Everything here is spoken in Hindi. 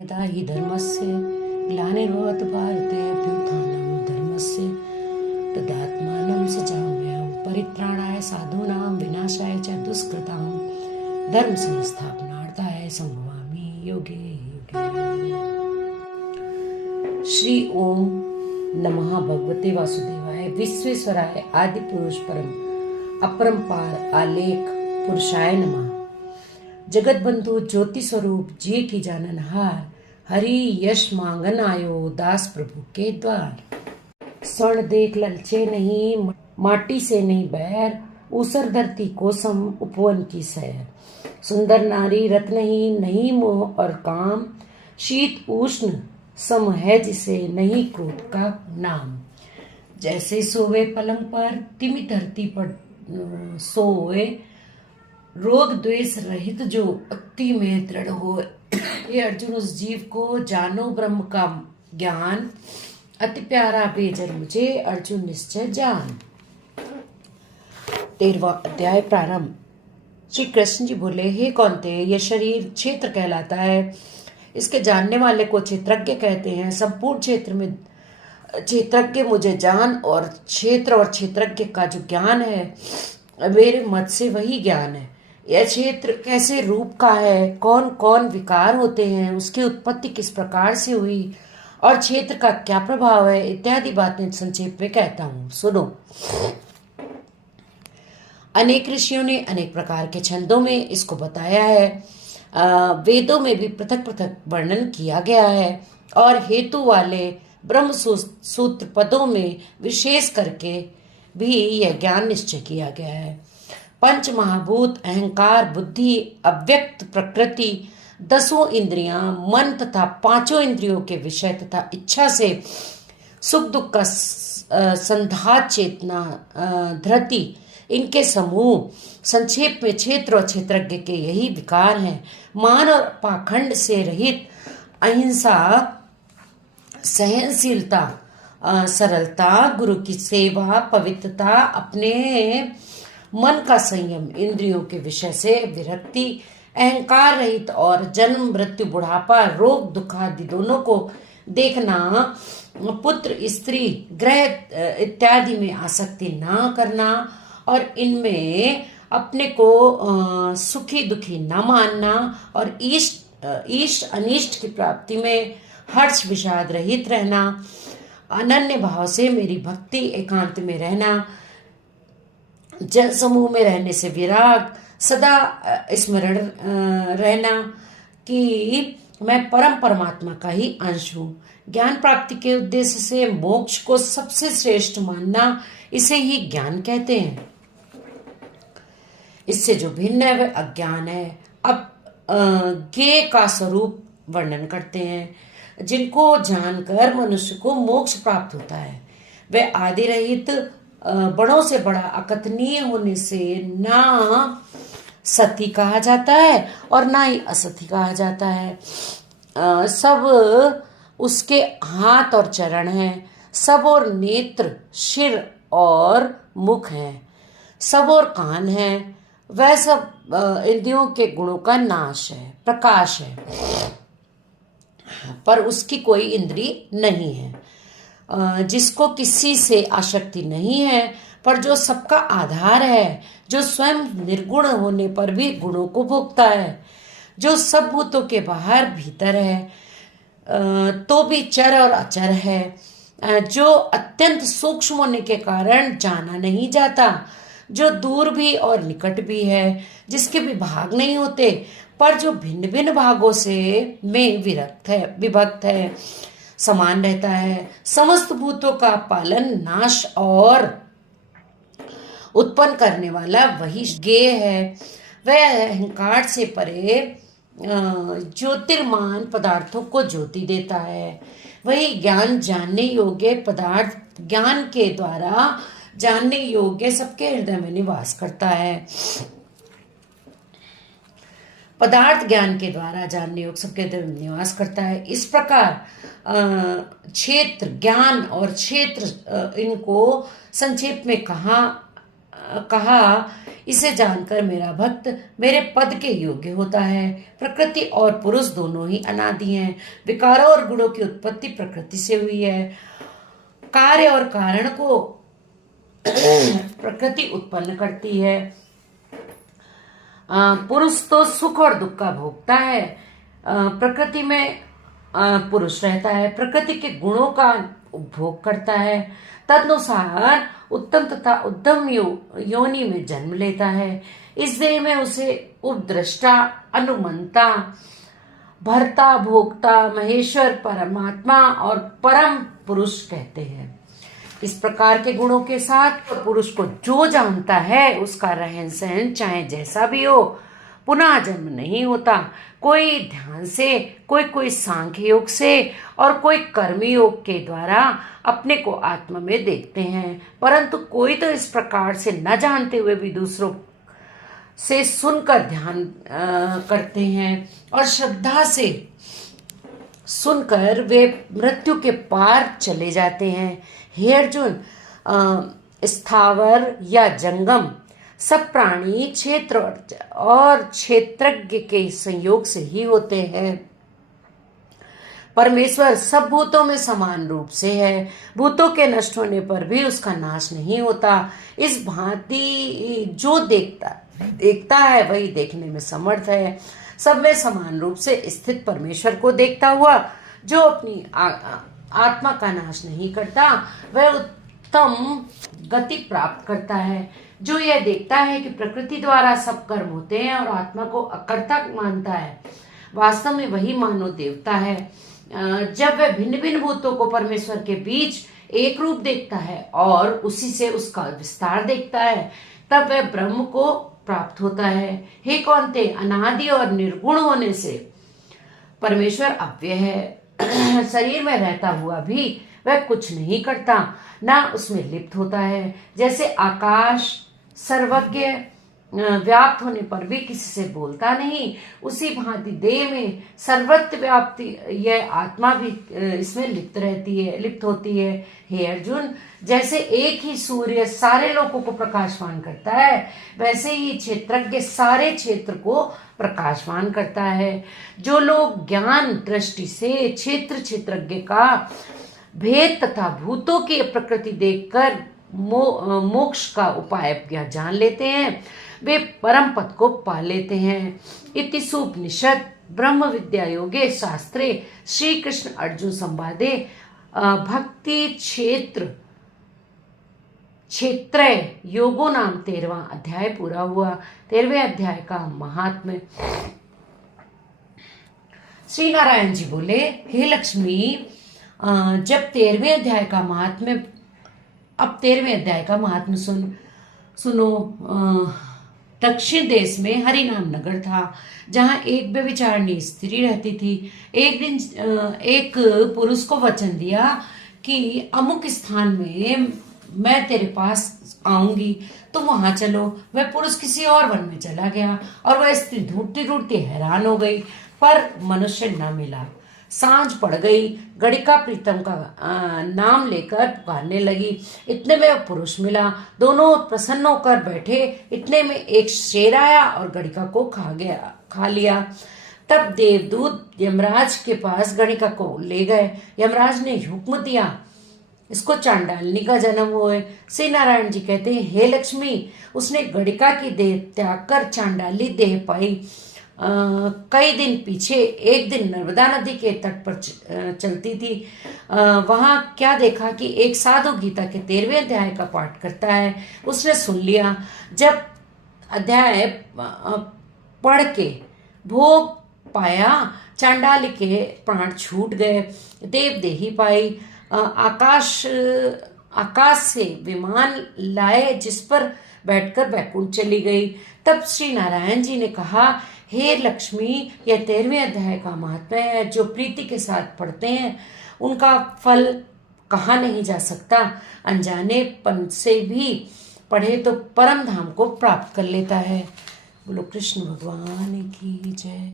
यदा हि धर्मस्य ग्लानिर्भवति भारते अभ्युत्थानं धर्मस्य तदात्मानं सृजाम्यहं परित्राणाय साधूनां विनाशाय च दुष्कृतां धर्म संस्थापनार्थाय संभवामि युगे युगे। श्री ओम नमः भगवते वासुदेवाय विश्वेश्वराय आदि पुरुष परम अपरंपार आलेख पुरुषाय नमः। जगत बंधु ज्योति स्वरूप जी की जाननहार हरि यश मांगन आयो दास प्रभु के द्वार। स्वर्ण देख ललचे नहीं माटी से नहीं बैर, ऊसर धरती कोसम उपवन की सैर। सुंदर नारी रत्न ही नहीं मोह और काम, शीत उष्ण सम है जिसे नहीं क्रोध का नाम। जैसे सोवे पलंग पर तिमि धरती पर सोए, रोग द्वेष रहित जो अति में दृढ़ हो। ये अर्जुन उस जीव को जानो ब्रह्म का ज्ञान, अति प्यारा बेजर मुझे अर्जुन निश्चय जान। 13वां अध्याय प्रारंभ। श्री कृष्ण जी बोले, हे कौन्ते, ये शरीर क्षेत्र कहलाता है। इसके जानने वाले को क्षेत्रज्ञ कहते हैं। संपूर्ण क्षेत्र में क्षेत्रज्ञ मुझे जान, और क्षेत्र और क्षेत्रज्ञ का जो ज्ञान है मेरे मत से वही ज्ञान है। यह क्षेत्र कैसे रूप का है, कौन कौन विकार होते हैं, उसकी उत्पत्ति किस प्रकार से हुई और क्षेत्र का क्या प्रभाव है, इत्यादि बातें संक्षेप में कहता हूँ, सुनो। अनेक ऋषियों ने अनेक प्रकार के छंदों में इसको बताया है। वेदों में भी पृथक पृथक वर्णन किया गया है, और हेतु वाले ब्रह्म सूत्र पदों में विशेष करके भी यह ज्ञान निश्चय किया गया है। पंच महाभूत, अहंकार, बुद्धि, अव्यक्त प्रकृति, 10 इंद्रियां, मन तथा 5 इंद्रियों के विषय तथा इच्छा से सुख दुख का संधात चेतना, धृति, इनके समूह, संक्षेप में क्षेत्र और क्षेत्रज्ञ के यही विकार हैं। मान और पाखंड से रहित अहिंसा, सहनशीलता, सरलता, गुरु की सेवा, पवित्रता, अपने मन का संयम, इंद्रियों के विषय से विरक्ति, अहंकार रहित और जन्म मृत्यु बुढ़ापा रोग दुख आदि दोनों को देखना, पुत्र स्त्री ग्रह इत्यादि में आसक्ति ना करना, और इनमें अपने को सुखी दुखी न मानना, और इष्ट अनिष्ट की प्राप्ति में हर्ष विषाद रहित रहना, अनन्य भाव से मेरी भक्ति एकांत में रहना, जन समूह में रहने से विराग, सदा स्मरण रहना कि मैं परम परमात्मा का ही अंश हूँ। ज्ञान प्राप्ति के उद्देश्य से मोक्ष को सबसे श्रेष्ठ मानना, इसे ही ज्ञान कहते हैं। इससे जो भिन्न है वह अज्ञान है। अब ज्ञेय का स्वरूप वर्णन करते हैं, जिनको जानकर मनुष्य को मोक्ष प्राप्त होता है। वह आदि रहित, बड़ों से बड़ा, अकथनीय होने से ना सती कहा जाता है और ना ही असती कहा जाता है। सब उसके हाथ और चरण हैं, सब और नेत्र, सिर और मुख हैं, सब और कान हैं। वह सब इंद्रियों के गुणों का नाश है, प्रकाश है, पर उसकी कोई इंद्री नहीं है। जिसको किसी से आसक्ति नहीं है, पर जो सबका आधार है, जो स्वयं निर्गुण होने पर भी गुणों को भोगता है, जो सब भूतों के बाहर भीतर है, तो भी चर और अचर है, जो अत्यंत सूक्ष्म होने के कारण जाना नहीं जाता, जो दूर भी और निकट भी है, जिसके भी भाग नहीं होते, पर जो भिन्न भिन्न भागों से में विभक्त है, समान रहता है। समस्त भूतों का पालन, नाश और उत्पन्न करने वाला वही ज्ञेय है। वह अहंकार से परे ज्योतिर्मान पदार्थों को ज्योति देता है। वही ज्ञान जानने योग्य पदार्थ ज्ञान के द्वारा जानने योग्य सबके हृदय में निवास करता है। पदार्थ ज्ञान के द्वारा जानने योग्य सबके हृदय में निवास करता है। इस प्रकार क्षेत्र, ज्ञान और क्षेत्र, इनको संक्षेप में कहा कहा, इसे जानकर मेरा भक्त मेरे पद के योग्य होता है। प्रकृति और पुरुष दोनों ही अनादि हैं। विकारों और गुणों की उत्पत्ति प्रकृति से हुई है। कार्य और कारण को प्रकृति उत्पन्न करती है। पुरुष तो सुख और दुख का भोगता है। प्रकृति में पुरुष रहता है, प्रकृति के गुणों का उपभोग करता है, तदनुसार उत्तम तथा उद्धम योनि में जन्म लेता है। इस देह में उसे उपद्रष्टा, अनुमंता, भर्ता, भोक्ता, महेश्वर, परमात्मा और परम पुरुष कहते हैं। इस प्रकार के गुणों के साथ पुरुष को जो जानता है उसका रहन सहन चाहे जैसा भी हो, पुनः जन्म नहीं होता। कोई ध्यान से, कोई सांख्य योग से और कोई कर्म योग के द्वारा अपने को आत्मा में देखते हैं, परंतु कोई तो इस प्रकार से न जानते हुए भी दूसरों से सुनकर ध्यान करते हैं और श्रद्धा से सुनकर वे मृत्यु के पार चले जाते हैं। हे अर्जुन, स्थावर या जंगम सब प्राणी क्षेत्र और क्षेत्रज्ञ के संयोग से ही होते हैं। परमेश्वर सब भूतों में समान रूप से है। भूतों के नष्ट होने पर भी उसका नाश नहीं होता। इस भांति जो देखता है वही देखने में समर्थ है। सब में समान रूप से स्थित परमेश्वर को देखता हुआ जो अपनी आत्मा का नाश नहीं करता, वह उत्तम गति प्राप्त करता है। जो यह देखता है कि प्रकृति द्वारा सब कर्म होते हैं और आत्मा को अकर्ता मानता है, वास्तव में वही मानव देवता है। जब वह भिन्न भिन्न भूतों को परमेश्वर के बीच एक रूप देखता है और उसी से उसका विस्तार देखता है, तब वह ब्रह्म को प्राप्त होता है। हे कौन्तेय, अनादि और निर्गुण होने से परमेश्वर अव्यय है। शरीर में रहता हुआ भी वह कुछ नहीं करता, ना उसमें लिप्त होता है। जैसे आकाश सर्वज्ञ व्याप्त होने पर भी किसी से बोलता नहीं, उसी भांति देह में सर्वत्र व्याप्ति यह आत्मा भी इसमें लिप्त होती है। हे अर्जुन, जैसे एक ही सूर्य सारे लोगों को प्रकाशवान करता है, वैसे ही क्षेत्रज्ञ सारे क्षेत्र को प्रकाशवान करता है। जो लोग ज्ञान दृष्टि से क्षेत्रज्ञ का भेद तथा भूतों की प्रकृति देखकर मोक्ष का उपाय जान लेते हैं, वे परम पद को पा लेते हैं। इति सुपनिषद ब्रह्म विद्या योगे शास्त्रे श्री कृष्ण अर्जुन संवादे भक्ति क्षेत्र योगो नाम 13वां अध्याय पूरा हुआ। 13वें अध्याय का महात्म्य। श्री नारायण जी बोले, हे लक्ष्मी, जब 13वें अध्याय का महात्म्य, अब 13वें अध्याय का महात्म्य सुनो। दक्षिण देश में हरिनाम नगर था, जहाँ एक व्यभिचारिणी स्त्री रहती थी। एक दिन एक पुरुष को वचन दिया कि अमुक स्थान में मैं तेरे पास आऊंगी, तो वहां चलो। वह पुरुष किसी और वन में चला गया और वह स्त्री ढूंढती ढूंढती हैरान हो गई, पर मनुष्य न मिला। सांझ पड़ गई। गणिका प्रीतम का नाम लेकर पुकारने लगी। इतने में पुरुष मिला। दोनों प्रसन्न होकर बैठे। इतने में एक शेर आया और गणिका को खा लिया। तब देवदूत यमराज के पास गणिका को ले गए। यमराज ने हुक्म दिया, इसको चांडालिनी का जन्म हुए। श्री नारायण जी कहते हैं, हे लक्ष्मी, उसने गणिका की देह त्याग कर चांडाली देह पाई। कई दिन पीछे एक दिन नर्मदा नदी के तट पर चलती थी। वहां क्या देखा कि एक साधु गीता के 13वें अध्याय का पाठ करता है। उसने सुन लिया। जब अध्याय पढ़ के भोग पाया, चांडाली के प्राण छूट गए, देवदेही पाई। आकाश से विमान लाए, जिस पर बैठकर बैकुंठ चली गई। तब श्री नारायण जी ने कहा, हे लक्ष्मी, यह 13वें अध्याय का महात्म्य है। जो प्रीति के साथ पढ़ते हैं उनका फल कहा नहीं जा सकता। अनजाने पन से भी पढ़े तो परम धाम को प्राप्त कर लेता है। बोलो कृष्ण भगवान की जय।